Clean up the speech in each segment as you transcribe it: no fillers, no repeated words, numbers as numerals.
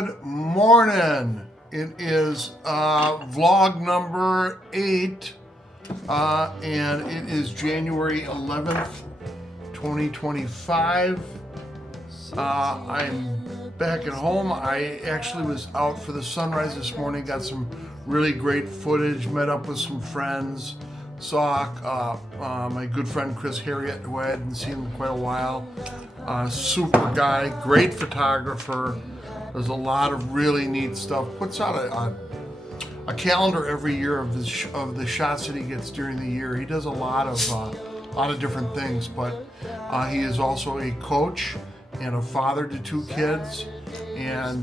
Good morning. It is vlog number 8, and it is January 11th, 2025. I'm back at home. I actually was out for the sunrise this morning, got some really great footage, met up with some friends, saw my good friend Chris Harriet, who I hadn't seen in quite a while. Super guy, great photographer. There's a lot of really neat stuff. Puts out a calendar every year of the shots that he gets during the year. He does a lot of different things, but he is also a coach and a father to 2 kids, and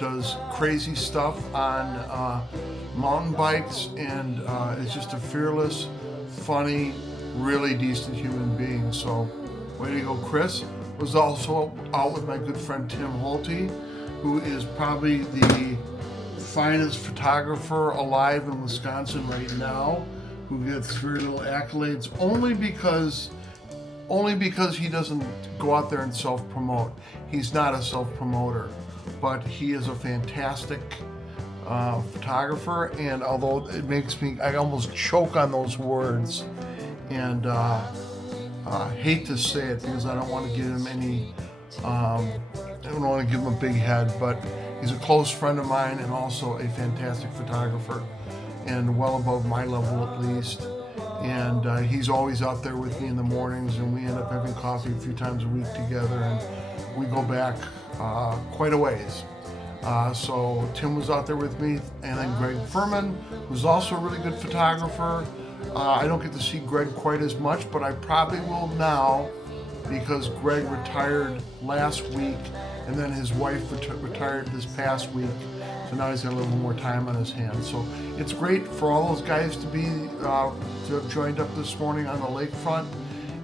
does crazy stuff on mountain bikes, and is just a fearless, funny, really decent human being. So way to go, Chris. Was also out with my good friend Tim Holte, who is probably the finest photographer alive in Wisconsin right now, who gets very little accolades only because he doesn't go out there and self-promote. He's not a self-promoter, but he is a fantastic photographer, and although it makes me, I almost choke on those words, and hate to say it because I don't want to give him any, I don't want to give him a big head, but he's a close friend of mine and also a fantastic photographer, and well above my level at least. And he's always out there with me in the mornings, and we end up having coffee a few times a week together, and we go back quite a ways. So Tim was out there with me, and then Greg Furman, who's also a really good photographer. I don't get to see Greg quite as much, but I probably will now, because Greg retired last week, and then his wife retired this past week. So now he's got a little more time on his hands. So it's great for all those guys to have joined up this morning on the lakefront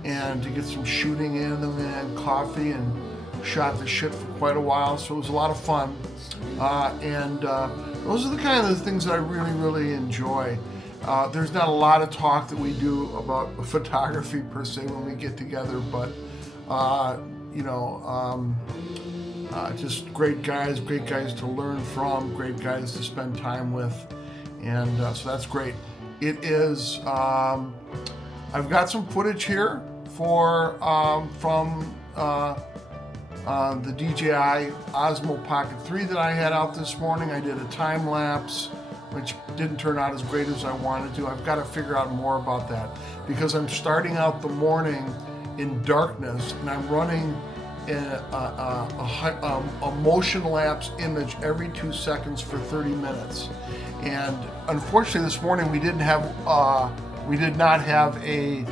and to get some shooting in, and then had coffee and shot the shit for quite a while. So it was a lot of fun. And those are the kind of things that I really, really enjoy. There's not a lot of talk that we do about photography per se when we get together, but just great guys to learn from, great guys to spend time with, and so that's great. It is, I've got some footage here from the DJI Osmo Pocket 3 that I had out this morning. I did a time lapse, which didn't turn out as great as I wanted to. I've got to figure out more about that, because I'm starting out the morning in darkness, and I'm running a motion lapse image every 2 seconds for 30 minutes. And unfortunately this morning we did not have a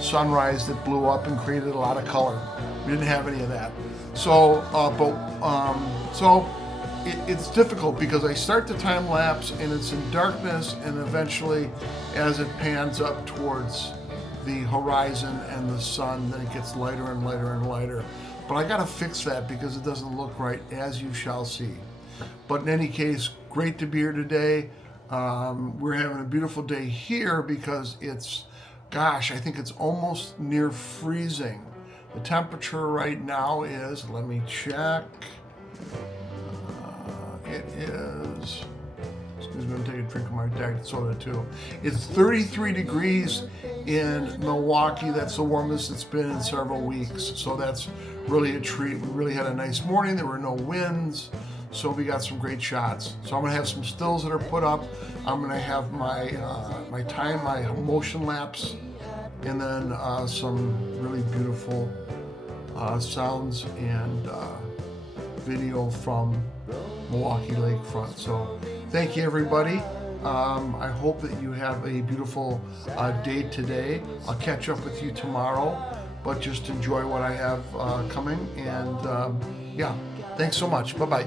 sunrise that blew up and created a lot of color. We didn't have any of that. So, it's difficult because I start the time lapse and it's in darkness, and eventually as it pans up towards the horizon and the sun, then it gets lighter and lighter and lighter. But I gotta fix that because it doesn't look right, as you shall see. But in any case, great to be here today. We're having a beautiful day here because it's, gosh, I think it's almost near freezing. The temperature right now is, let me check. It is, excuse me, I'm taking a drink of my diet soda too. It's 33 degrees in Milwaukee. That's the warmest it's been in several weeks. So that's really a treat. We really had a nice morning. There were no winds, so we got some great shots. So I'm gonna have some stills that are put up. I'm gonna have my my motion lapse, and then some really beautiful sounds and video from Milwaukee Lakefront. So thank you, everybody. I hope that you have a beautiful day today. I'll catch up with you tomorrow, but just enjoy what I have coming. And yeah, thanks so much. Bye-bye.